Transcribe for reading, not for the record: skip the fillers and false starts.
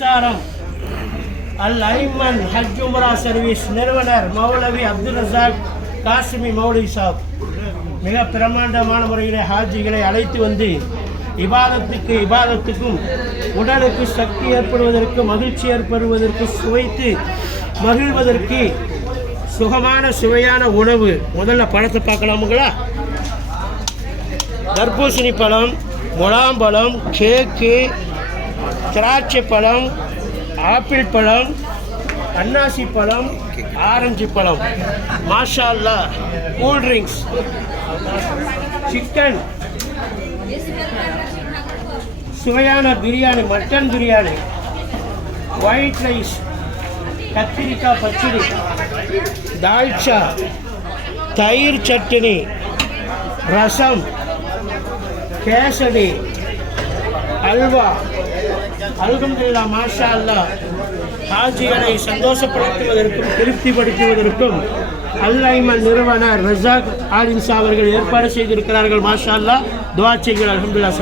SRM அல் ஐமன் ஹஜ் உம்ரா service நிறுவனர் மௌலவி Abdul Razak Qasimi மௌலவி சாப் மிக பிரமாண்டமான முறையில் ஹாஜிகளை அழைத்து வந்து இபாதத்துக்கும் உடலுக்கு சக்தி ஏற்படுவதற்கு மகிழ்ச்சி ஏற்படுவதற்கு சுவைத்து மகிழ்வதற்கு சுகமான சுவையான உணவு. முதல்ல பழத்தை பார்க்கலாமுங்களா? தர்பூசணி பழம், முலாம்பழம், கேக்கு, திராட்சை பழம், ஆப்பிள் பழம், அன்னாசி பழம், ஆரஞ்சு பழம், மாஷா அல்லாஹ், கூல் ட்ரிங்க்ஸ், சிக்கன், சுவையான biryani, mutton biryani, white rice, கத்திரிக்காய் பச்சடி, தால்ச்சா, தயிர் சட்னி, ரசம், கேசரி, அல்வா. அல்ஹம்துலில்லாஹ், மாஷா அல்லாஹ். ஹாஜிகளை சந்தோஷப்படுத்துவதற்கும் திருப்திப்படுத்துவதற்கும் அல் ஐமன் நிறுவனர் ரசாக் ஆலிம் அவர்கள் ஏற்பாடு செய்திருக்கிறார்கள். மாஷா அல்லாஹ். துஆ செய்யுங்கள். அல்ஹம்துலில்லாஹ்.